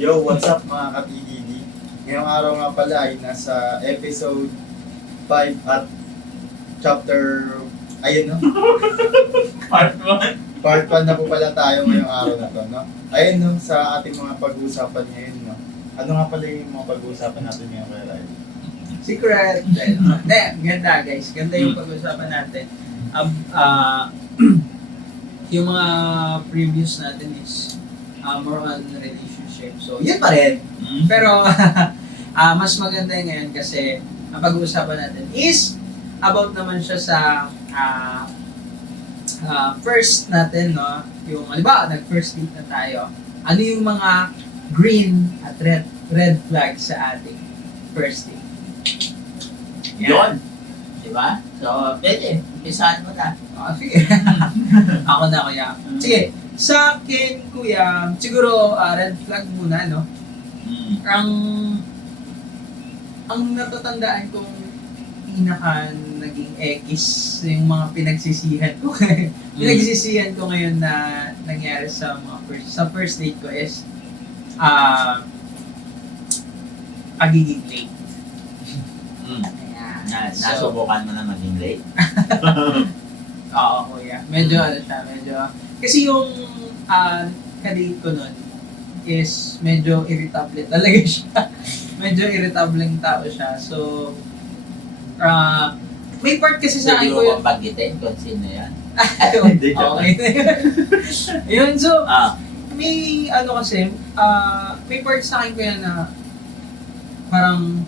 Yo, what's up mga ka-TDD? Ngayong araw nga pala ay nasa episode 5 at chapter, ayun no? Part 1. Part 1 na po pala tayo ngayong araw na to, no? Ayun no, sa ating mga pag-uusapan ngayon, no? Ano nga pala yung mga pag-uusapan natin ngayon kay Ryan? Secret. Hindi, ganda guys. Ganda yung pag-usapan natin. Yung mga previous natin is more on relationship. So, yun pa rin. Pero, mas maganda yun ngayon kasi ang pag-uusapan natin is about naman siya sa first natin, no? Yung, halimbawa, nag-first date na tayo. Ano yung mga green at red flag sa ating first date? Yun. Diba? So, pwede. Umpisahan mo na. Sige. Ako na, kuya. Sige. Sa akin, kuya, siguro red flag muna, no? Ang natatandaan kong pinaka naging ekis yung mga pinagsisihan ko. Pinagsisihan ko ngayon na nangyari sa mga first date ko is pagiging late. Nasubukan mo na maging late? Oo, kuya. Medyo kasi yung kadate ko nun is medyo irritable talaga siya. Medyo irritableng tao siya. So, may part kasi sa akin ko Pwede yun. mo paggitin kung sino yan? Okay na yun. Yun, so, may may part sa akin ko yan na parang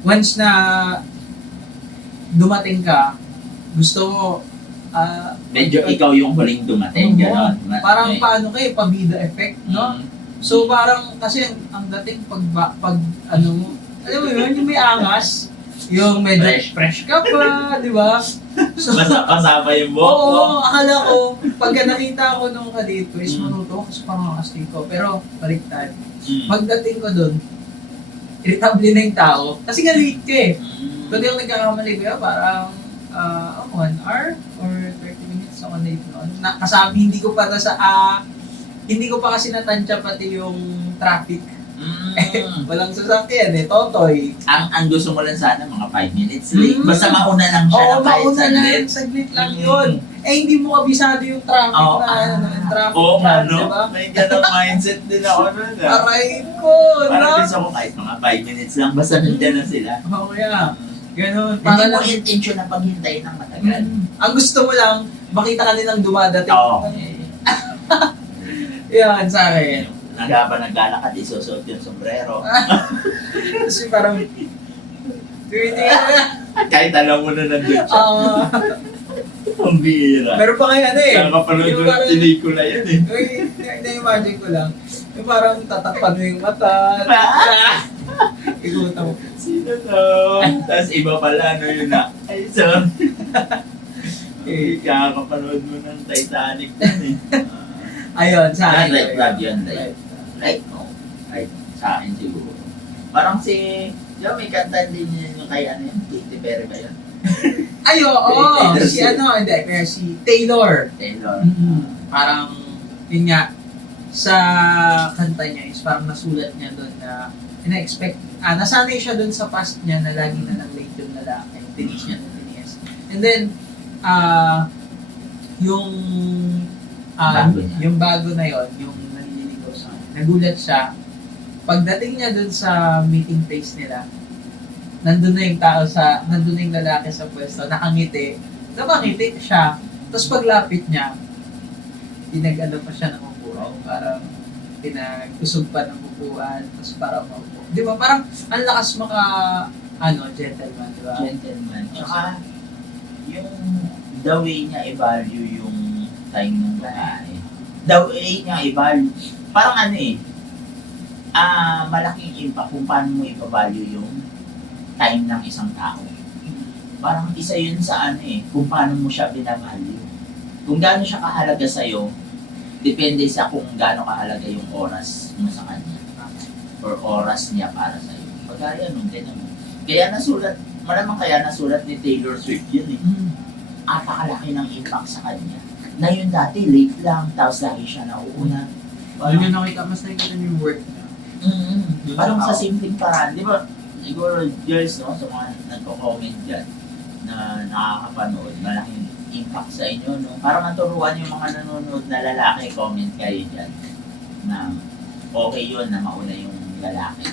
once na dumating ka, gusto mo Medyo ikaw yung huling dumating, gano'n. parang paano kayo, pabida effect, no? So parang kasi ang dating pag ano mo, alam mo yun, yung may angas, yung medyo fresh ka pa, di ba? So, Kasama yung buhok mo. oo, akala ko, pagka nakita ko nung kadate ko is manuto kasi parang astig ko, pero baliktad. Pagdating ko dun, irritable na yung tao, kasi nga late ka eh. Kung di ako nagkakamali ko, parang 1 hour or 30 minutes ako late noon. Kasabi, hindi ko pa hindi ko pa kasi natansya pati yung traffic. Walang sasakyan eh, totoy. Ang gusto mo lang sana, mga 5 minutes late. Basta mauna lang siya Oo, na 5 mauna lang, saglit. saglit lang yun. Eh, hindi mo kabisado yung traffic yung traffic Oo, jam, ano? diba? May ganong mindset din ako nun. Aray ko, Parang no? gusto ko kahit mga 5 minutes lang, basta nandiyan na sila. Oo, yeah. Ganun. Hindi Para mo lang, intention na paghintay ng matagal. ang gusto mo lang, makita ka nilang dumadating. Oo. Yan, sa akin. Habang naglalakad, isusuot yung sombrero. Kasi parang, Kahit alam mo na nandun siya. Ang bihira. meron pa kayo Nakapanood yung mo ng parang- pelikula yan eh. Na-imagine ko lang, yung parang tatakpan mo yung mata. Igutan mo. Sino to? Tapos iba pala, ano yun na. Ay, so. Kakapanood mo ng Titanic yun eh. Ayun, sa akin. Right flag yun, right. Right, no. Right, sa akin siguro. Parang may kanta din yun yung kay ano yun, Katy Perry ba yun? Ay, oo. Taylor Si Swift. si Taylor. Taylor. Parang, yun nga, sa kanta niya is parang nasulat niya doon na ina-expect, nasanay siya doon sa past niya na lagi na lang late yung lalaki. Tinis niya ng tinis. And then, yung Bago niya. yung bago na yon, yung naliligaw sa kanya, nagulat siya. Pagdating niya doon sa meeting place nila, nandun na yung lalaki sa pwesto, nakangiti siya. Tapos paglapit niya, pinag-ano pa siya ng upuan, parang pinag-usog pa ng upuan, tapos parang maupo. Di ba? Parang ang lakas gentleman, di ba? Gentleman. Tsaka, yung the way niya i-value yung time ng babae. The way niya i-value. Parang malaking impact kung paano mo i-value yung time ng isang tao. Parang isa yun sa kung paano mo siya binavalue. Kung gaano siya kahalaga sa'yo, depende sa kung gaano kahalaga yung oras mo sa kanya. Or oras niya para sa'yo. Pagkaya nung ganyan mo. Malamang kaya nasulat ni Taylor Swift yun eh. Apakalaki ng impact sa kanya. Na yun dati, late lang, tapos lagi siya nauuna. Hindi niyo nakita, mas nakikita niyo yung work niya. Parang sa simpleng paraan, di ba? Siguro girls, no, sa mga nagko-comment dyan na nakakapanood, malaking impact sa inyo, no? Para maturuan yung mga nanonood na lalaki, comment kayo dyan na okay yun na mauna yung lalaki.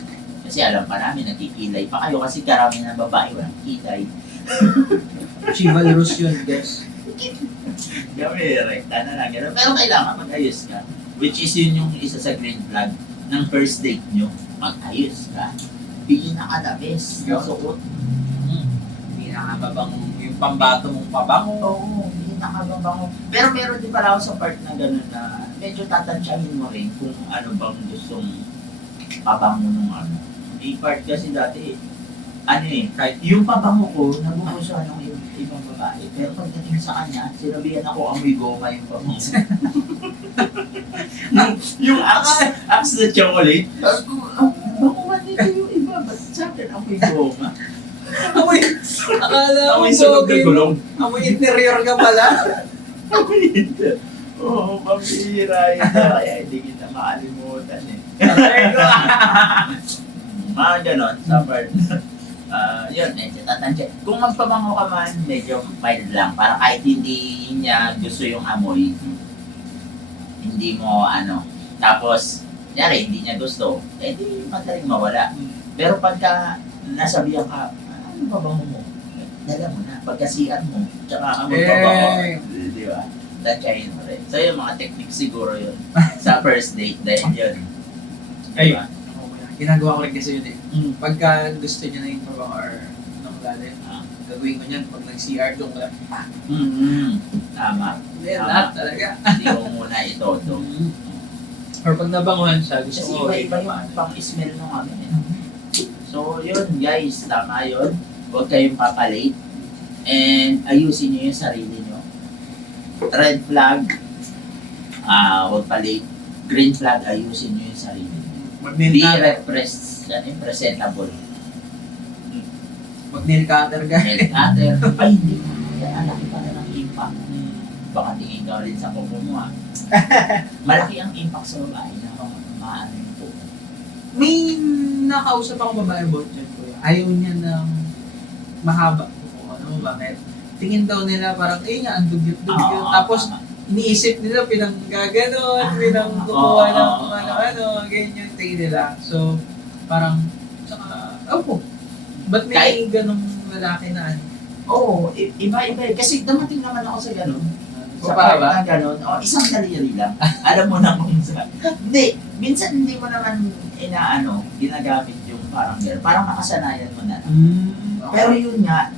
Kasi alam pa namin, nagkikilay pa kayo kasi karamihan ng babae walang kilay. Chivalrous yun, guys. Kami, rekta na lang. Ganun. Pero kailangan mag-ayos ka. Which is yun yung isa sa green flag ng first date nyo. Mag-ayos ka. Pinaka the best na suot. Pinakababang yung pambato mong pabango. Oo, pinakababango. Pero meron din pala ako sa part na gano'n na medyo tatansyahin mo rin kung ano bang gustong pabango nung ano. May part kasi dati, ano eh, kahit yung pabango ko, nagugustuhan ng ibang babae. Pero pagdating sa kanya, sinabihan ako amoy goma yung pabango. yung axe na chocolate, tapos ko, bako ba nito yung iba? Ba't sa akin amoy goma? Amoy, akala ko Amoy sunog na pogi mo. gulong. Amoy interior ka pala. Amoy ito. Oo, pambihira yun. Kaya hindi kita makalimutan eh. Mga ganon, sa part. Yun, medyo tatansya. Kung magpabango ka man, medyo mild lang. Para kahit hindi niya gusto yung amoy, hindi mo ano. Tapos, nyari, hindi niya gusto, eh di madaling mawala. Pero pagka nasabihan ka, ano ba bango mo? Dala mo na, pagkasihan mo, tsaka ka magpabango. Di ba? Tansyahin mo rin. So yung mga techniques siguro yun. Sa first date, dahil yun. Ay. Diba? Ginagawa ko rin kasi yun eh. Mm. Pagka gusto niya na yung pabango or nang lalim, Ah. gagawin ko niyan pag nag-CR doon ko lang. Tama. Then, Tama. lahat talaga. Hindi ko muna itoto. Or pag nabanguhan siya, gusto Kasi ko iba-iba yung pang-smell nung amin. Eh. So yun guys, tama yun. Huwag kayong papalate. And ayusin nyo yung sarili nyo. Red flag, huwag palate. Green flag, ayusin nyo yung sarili nyo. Mag-nail Be cutter. presentable. Mag-nail cutter guys. Nail cutter. Ay, hindi mo. Malaki pala ng impact. Baka tingin ka ulit sa kuko mo ah. Malaki ang impact sa babae na maano yung kuko. May nakausap akong babae about dyan ko. Ayaw niya ng mahaba. Ano mo bakit? Tingin daw nila parang, nga, ang dugyot-dugyot. Tapos, iniisip nila pinanggaganon, pinangkukuha ng kung ano-ano, ganyan yung tingin nila. So, parang, saka, ba't may ganong lalaki na ano? Oo, iba-iba eh. Kasi dumating naman ako sa ganun. Sa Pa part ba? na ganun, isang daliri lang. Alam mo na kung saan. Hindi, minsan hindi mo naman ginagamit yung parang gano'n. Parang makasanayan mo na. Pero yun nga,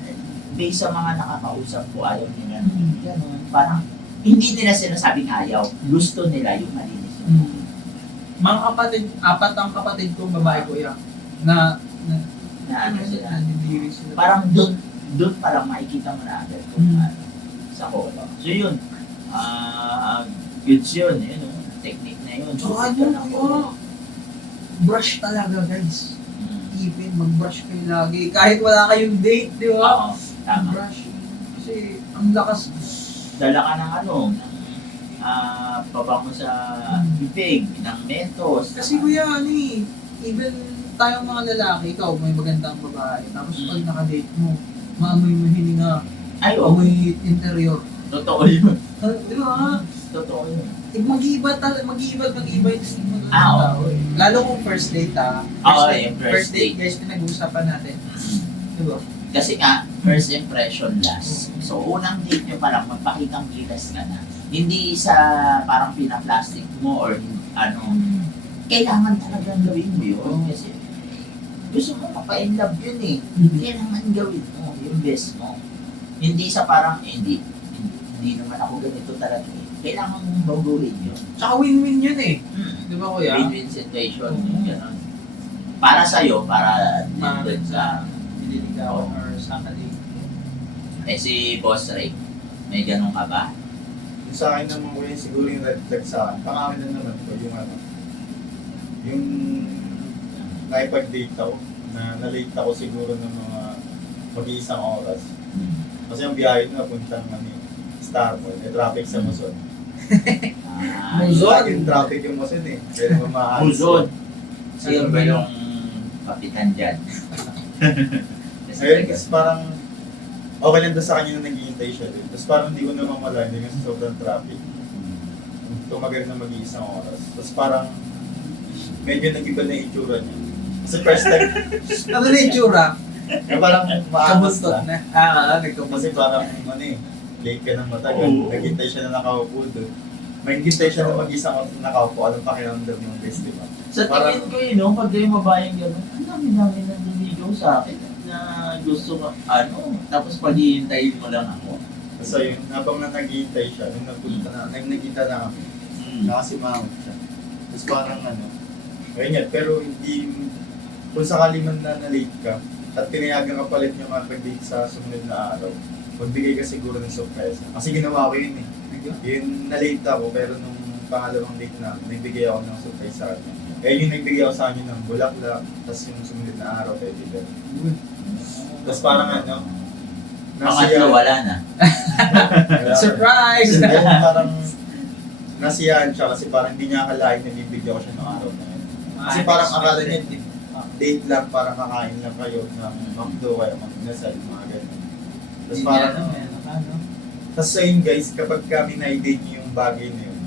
based sa mga nakakausap ko, ayaw nila ganun. Parang, hindi nila sinasabing ayaw. Gusto nila yung malinis. Mga kapatid, 4 ang kapatid kong babae ko yan. Na Na ano sila. nanidiri sila. Parang doon pa lang makikita mo na agad kung ano, sa kolo. So yun, goods yun, yun, technique na yun. Tsaka Sukat ka ano, ng kolo. brush talaga guys. Ipin, mag-brush kayo lagi. Kahit wala kayong date, di ba? Oo, tama. Brush. Kasi ang lakas. Dala ka ng ng pabango sa bibig, ng mentos. Kasi kuya, even tayong mga lalaki, ikaw may magandang babae. Tapos pag nakadate mo, maamoy mo hininga, Ay, oo. amoy interior. Totoo yun. Di ba? Totoo yun. Mag-iiba yung tingin mo doon Ah, sa oo. tao. Lalo kung first date Oo, yung First first date date. guys, pinag-uusapan natin. Di ba? Kasi nga, first impression last. So, unang date nyo parang magpakitang kilas ka na. Hindi sa parang pina-plastic mo or kailangan talagang gawin mo yun. Kasi gusto mo mapa-in-love yun eh. Kailangan gawin mo yung best mo. Hindi sa parang, hindi naman ako ganito talaga eh. Kailangan mong baguhin yun. Tsaka win-win yun eh. Hmm. Di ba kuya? Win-win situation. Yung gano'n. Para sa'yo, para Para din sa... nililigawan or sa kadate. Eh si Boss Ray, may ganun ka ba? Yung sa akin naman ko yun, siguro yung red flag sa akin. Pangamin na naman ko yung yung naipag-date ako, na na-late ako siguro ng mga mag-iisang oras. Kasi ang biyahe na puntang Starboy, may traffic sa Luzon. Ah, Luzon? Laging traffic yung Luzon eh. Kaya naman maalis. Luzon. Sino ba yung kapitan dyan? Ayun, kasi parang okay lang doon sa kanya na naghihintay siya din. Tapos parang hindi ko naman malaman kasi sobrang traffic. Tumagal na mag-iisang oras. Tapos parang medyo nag-iba na yung itsura niya. Kasi first time, Ano na yung tsura? yung parang maangas Kabuntot na. na. Kasi Nagkabuntot. parang late ka ng matagal. Oo. Naghintay siya na nakaupo doon. May hintay siya na mag-isang oras na nakaupo. Anong pakiramdam ng guys, di ba? Sa tingin ko yun, no, pag kayo mabayang gano'n, ang dami-dami na niligaw sa akin na gusto mo, tapos paghihintayin mo lang ako. So yun, habang na naghihintay siya, nung nagkita na kami, nakasimangot siya. Tapos parang ganyan, pero hindi, kung sakali man na na-late ka, at pinayagan ka palit niyo makapag-date sa sumunod na araw, magbigay ka siguro ng surprise. Kasi ginawa ko yun eh. Yun, na-late ako, pero nung pangalawang date na, nagbigay ako ng surprise sa kanya. Eh yung nagbigay ako sa kanya ng bulaklak, tapos yung sumunod na araw, teddy bear. Tapos parang Pangatlo, wala na. Surprise! Hindi, parang nasiyahan siya kasi parang hindi niya akalain na bibigyan ko siya ng araw na yun. Kasi parang akala niya, date lang, parang kakain lang kayo ng McDo kayo, mag-inasal, mga ganun. Tapos parang, tapos sa yun guys, kapag kami na-date niyo yung bagay na yun,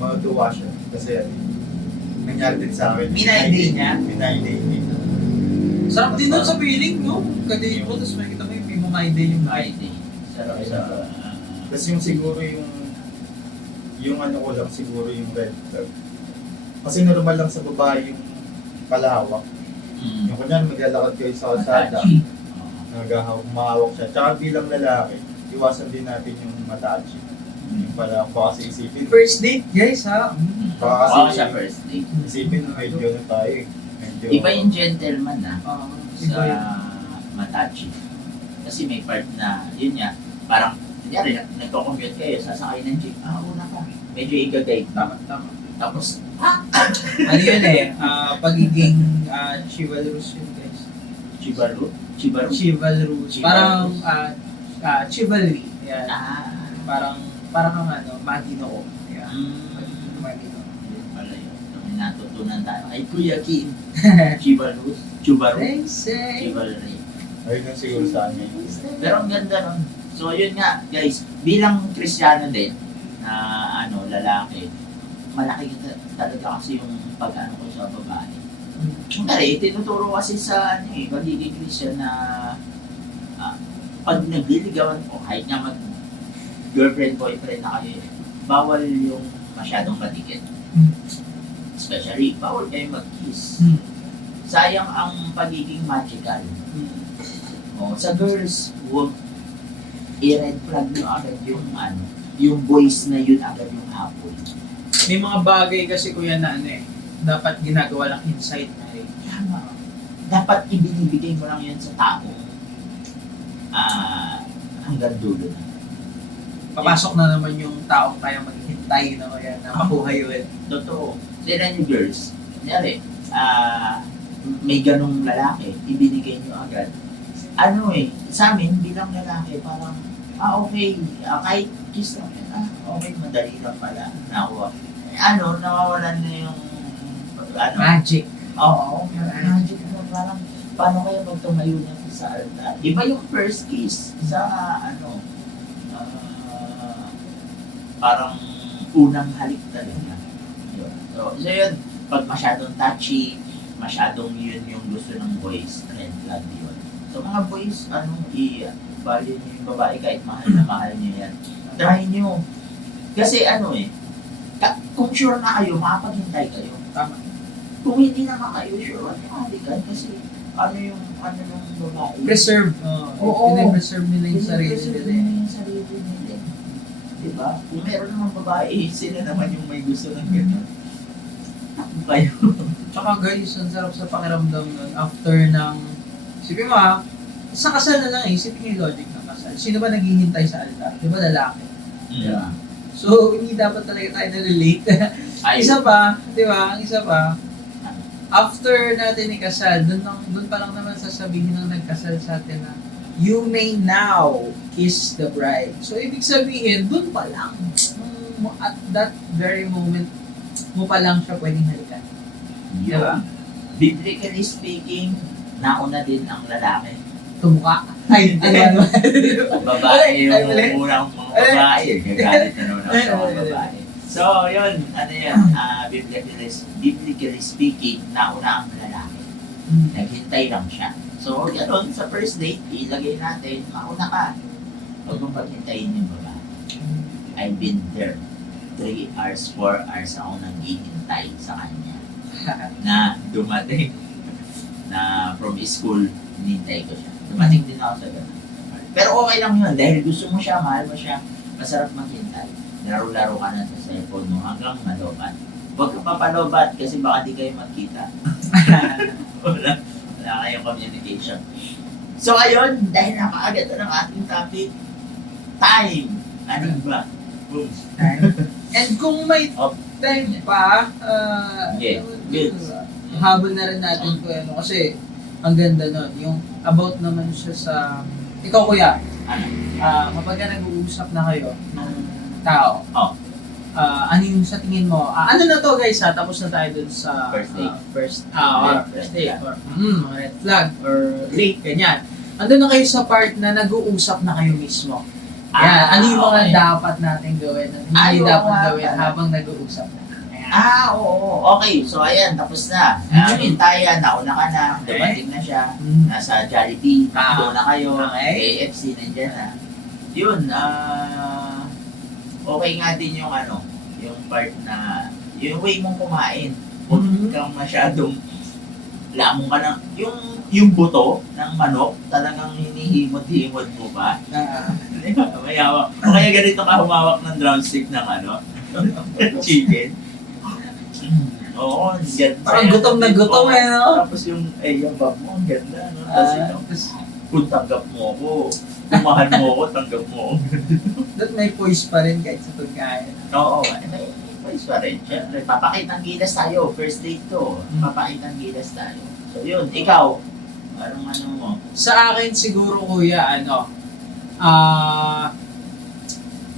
matuwa siya. Kasi nangyari din sa akin. Minay-date niya? Minay-date niya. Sarap din nun sa feeling, no? Kadate mo, tapos makikita mo yung pimumay-day yung night. Friday. Sarap sa... Tapos yung siguro yung ko lang siguro yung red flag. Kasi normal lang sa babae yung palawak. Yung kunyari maglalakad kayo sa kalsada, humahawak siya. Tsaka bilang lalaki, iwasan din natin yung matachi. Yung pala, baka kasi isipin. First date, guys, ha? Baka Baka kasi sa first date. isipin na medyo na tayo eh. Medyo, Iba yung gentleman na Iba sa yun. Matachi. Kasi may part na, yun nga, parang, kunyari, nagko-commute kayo, sasakay ng jeep, una ka. Medyo igagay. Tama. Tapos, Ano yun eh, pagiging chivalrous yun, guys. Chibaru? Chivalrous. Parang chivalry. Yan. Parang kang maginoo. Yan. Maginoo. Yun pala yun. May natutunan tayo. Ay, Kuya Kim. Chibaru? They say. Chivalry. ayun lang siguro sa akin. Pero ang ganda nun. So yun nga, guys, bilang Kristiyano din, na lalaki, malaki talaga kasi yung pag-ano ko sa babae. Kasi tinuturo kasi sa pagiging Christian na pag nagliligawan ko, kahit nga mag-girlfriend, boyfriend na kayo, bawal yung masyadong madikit. Especially, bawal kayo mag-kiss. Sayang ang pagiging magical. Sa girls, huwag i-red flag nyo agad yung boys na yun agad yung hapon. May mga bagay kasi kuya na dapat ginagawa lang inside marriage. Tama. Dapat ibinibigay mo lang yan sa tao. Hanggang dulo na. Papasok na naman yung taong kaya maghintay na kaya na makuha yun. Totoo. Sila yung girls. Kunyari, may ganong lalaki, ibinigay nyo agad. Sa amin, bilang lalaki, parang, okay, kahit kiss lang yan, okay, madali lang pala. Nakuha. Nawawalan na yung, Magic. Oo, magic na parang, paano kaya magtumayo niya sa altar? Iba yung first kiss sa, parang unang halik talaga. Yun. So yun, pag masyadong touchy, masyadong yun yung gusto ng boys, red flag yun. So mga boys, i-value nyo yung babae kahit mahal na mahal nyo yan. Try nyo. Kasi kung sure na kayo, makapaghintay kayo. Tama. Kung hindi na kayo sure, wag nyo halikan kasi yung babae. Preserve. Oo. Preserve nila yung sarili nila. Yung sarili nila. Diba? Kung meron naman babae, sila naman yung may gusto ng ganyan. Takbo kayo. Tsaka guys, ang sarap sa pakiramdam nun after ng, isipin mo sa kasal na lang isipin yung logic ng kasal. Sino ba naghihintay sa altar? Di ba lalaki? Yeah. So, hindi dapat talaga tayo nalilate. Isa pa, di ba? Ang isa pa, after natin ikasal, dun pa lang naman sasabihin ng nagkasal sa atin na, you may now kiss the bride. So, ibig sabihin, dun pa lang, at that very moment, mo pa lang siya pwedeng halikan. Yun. biblically speaking, nauna din ang lalaki. Tumuka. Ay, ano. Babae Ay, mali. yung unang mga babae. Gagalit na naman sa mga babae. So, yun, ano yun, biblically speaking, nauna ang lalaki. Naghintay lang siya. So, gano'n, sa first date, ilagay natin, mauna ka. Huwag mong paghintayin yung babae. I've been there. 3 hours, 4 hours ako nang hihintay sa kanya. Na dumating na from school, hinintay ko siya. Dumating din ako sa gano'n. Pero okay lang yun, dahil gusto mo siya, mahal mo siya, masarap maghintay. Laro-laro ka na sa cellphone mo hanggang malobat. Huwag ka papalobat kasi baka di kayo magkita. wala kayong communication. So ayun, dahil napakagat na ng ating topic, time. Ano ba? Boom. And kung may time pa, Yeah, good. habol na rin natin ko ano kasi ang ganda nun. Yung about naman siya sa ikaw kuya, Ano? kapag ka nag-uusap na kayo ng tao, Oh. ano yung sa tingin mo? Ano na to guys ha? Tapos na tayo dun sa First date. first date or red flag or late, ganyan. Ando na kayo sa part na nag-uusap na kayo mismo. Yan, ano yung mga okay. dapat natin gawin? Ano yung Ay, hindi oo dapat nga gawin pala. habang nag-uusap na? Ayan. Oo. Okay, so ayan, tapos na. Hintayan, nauna ka na, dumating na siya. Nasa Jollibee, doon na kayo. Okay. KFC, nandiyan na. Yun, okay nga din yung yung part na, yung way mong kumain. Huwag kang masyadong lamong ka na, yung buto ng manok, talagang hinihimot-himot mo pa. Mayawak. O kaya ganito ka humawak ng drumstick ng chicken. Oo, ganda. Parang gutom na gutom no? Tapos yung bab mo, ang ganda. Tapos kung tanggap mo ako, kung mahal mo ako, tanggap mo ako. That may poise pa rin kahit sa pagkain. Oo, may voice pa rin. Siyempre, papakitang gilas tayo. First date to. Papakitang gilas tayo. So yun, ikaw, anong mo? Sa akin siguro kuya,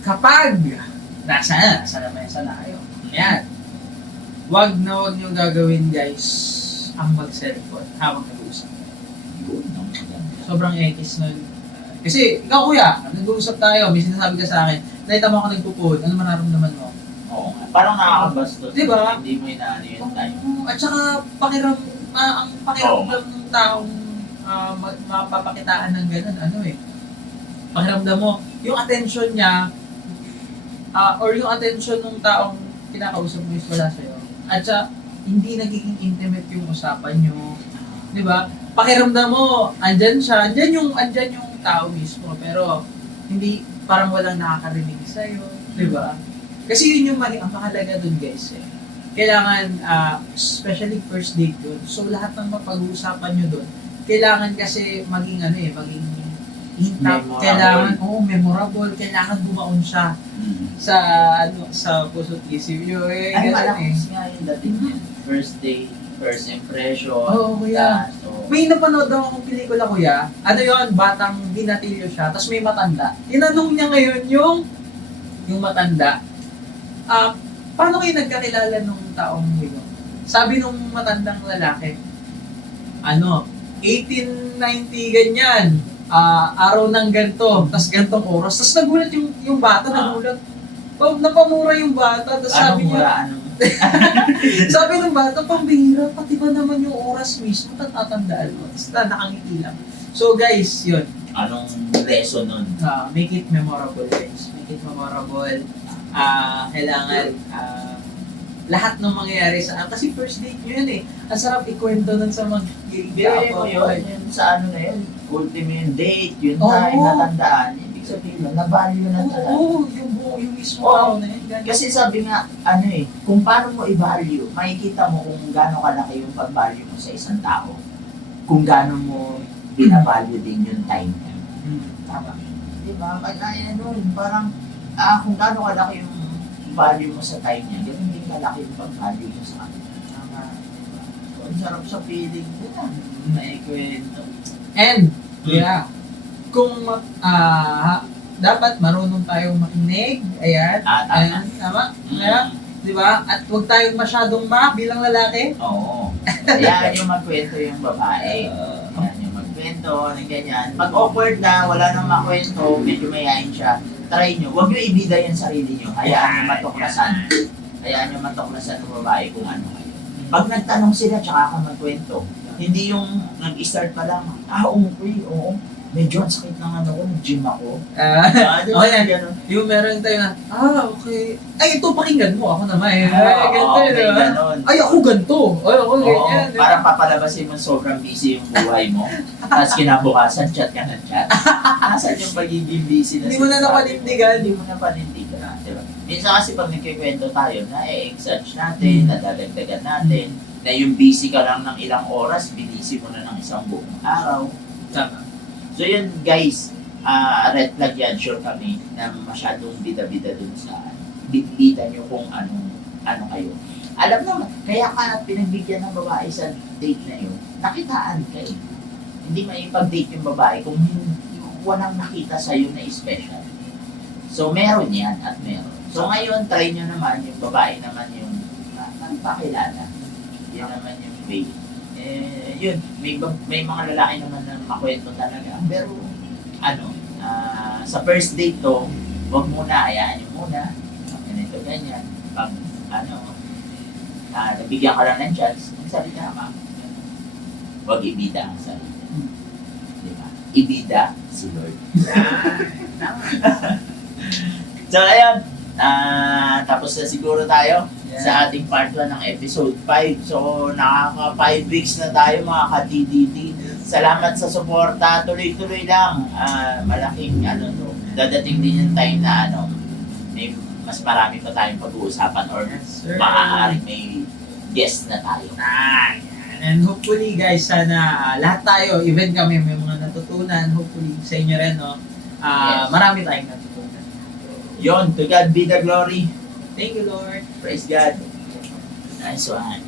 kapag nasa na kayo. Yan. Wag niyong gagawin guys ang mag-cellphone habang nag-uusap. Yun, ang maganda. Sobrang ekis nun. Kasi ikaw kuya, nag-uusap tayo, may sinasabi ka sa akin, nakita mo ako nagpupod, ano mararamdaman mo? Oo nga. Parang nakakabastos. Diba? Hindi mo inaano yun tayo. At saka ang pakiramdam ng taong mapapakitaan ng ganun, pakiramdam mo, yung attention niya, or yung attention ng taong kinakausap mo is wala sa'yo. At saka, hindi nagiging intimate yung usapan nyo. Di ba? Pakiramdam mo, andyan siya, andyan yung tao mismo, pero hindi, parang walang nakakarinig sa'yo. Di ba? Kasi yun yung ang mahalaga dun guys eh. Kailangan, especially first date dun, so lahat ng mapag-uusapan nyo dun, kailangan kasi maging maging Memorable. kailangan, memorable, kailangan bumaon siya sa puso't isip nyo Ay, ganun malakas nga yung dating niya. First day, first impression. Oo, kuya. So, May napanood daw akong pelikula kuya, batang binatilyo siya, tapos may matanda. Tinanong niya ngayon yung matanda, paano kayo nagkakilala nung taong yun? Sabi nung matandang lalaki, 1890 ganyan, araw ng ganito, tas gantong oras. Tas nagulat yung bata, nagulat. Napamura yung bata, tas sabi niya, sabi ng bata, pambihira, pati ba naman yung oras mismo, tatatandaan mo. Tas nakangiti lang. So guys, yun. anong lesson nun? Make it memorable guys. Make it memorable. Kailangan lahat ng mangyayari sa kasi first date nyo yun eh. Ang sarap ikwento nun sa Bigay mo yun, yun sa na yun, ultimate date, yun Oo. na, natandaan. Ibig sabihin nun, na-value na talaga. Oo, yung mismo Oo. araw na yun. Ganyan. Kasi sabi nga, kung paano mo i-value, makikita mo kung gaano kalaki yung pag-value mo sa isang tao. Kung gaano mo binavalue din yung time niya. Tama. Diba? Kaya nun, parang, kung gaano kalaki yung value mo sa time niya, ganun din kalaki yung pag-value mo sa kanya. Tama. So, ang sarap sa feeling ko na. May kwento. And, kung dapat marunong tayong makinig, ayan, Tama. ayan, tama, kaya, di ba? At huwag tayong masyadong bilang lalaki, Oo. Hayaan yung magkwento yung babae. Hayaan yung magkwento, ng ganyan. Pag awkward na, wala nang makwento, medyo mayayain siya, try nyo. Huwag nyo ibida yung sarili nyo. Hayaan nyo matuklasan. Hayaan nyo matuklasan ng babae kung ano kayo. Pag nagtanong sila, tsaka ka magkwento. Hindi yung nag-start pa lang, oo, medyo ang sakit ng ano ko, nag-gym ako. Ano, okay na. gano'n. Yung meron tayo na, okay. Ay, ito pakinggan mo. Ako naman. Ganito okay, diba? gano'n. Ay, ako ganito. Ay, ako Oo, ganyan. diba? parang papalabasin mo sobrang busy yung buhay mo. Tapos kinabukasan, chat ka ng chat. Asan yung pagiging busy na Hindi mo na napanindigan. Hindi mo na panindigan. Diba? Minsan kasi pag nagkikwento tayo, na-exage natin, nadadagdagan natin, na yung busy ka lang ng ilang oras, binisi mo na ng isang buong araw. Tama. So yun guys, red flag yan, sure kami, na masyadong bida-bida dun sa bit-bitan nyo kung ano kayo. Alam naman, kaya ka pinagbigyan ng babae sa date na yun, nakitaan kayo. Hindi maipag-date yung babae kung walang nakita sa'yo na special. So meron yan at meron. So ngayon, try nyo naman yung babae naman yung pakilala. Yan naman yung way. Yun, may mga lalaki naman na makwento talaga. Pero, sa first date to, huwag muna, hayaan nyo muna. Ganito, ganyan. Pag, nabigyan ka lang ng chance, magsalita ka. Huwag ibida ang sarili. Diba? Ibida si Lord. So, ayun. Tapos na siguro tayo sa ating part 1 ng episode 5. So, nakaka 5 weeks na tayo mga ka-TDT. Salamat sa suporta. Tuloy-tuloy lang. Malaking dadating din yung time na may mas marami pa tayong pag-uusapan or maaaring may guest na tayo. And hopefully guys, sana lahat tayo, even kami may mga natutunan, hopefully sa inyo rin, no? Yes. Marami tayong natutunan. Yon, to God be the glory. Thank you, Lord. Praise God. Nice one.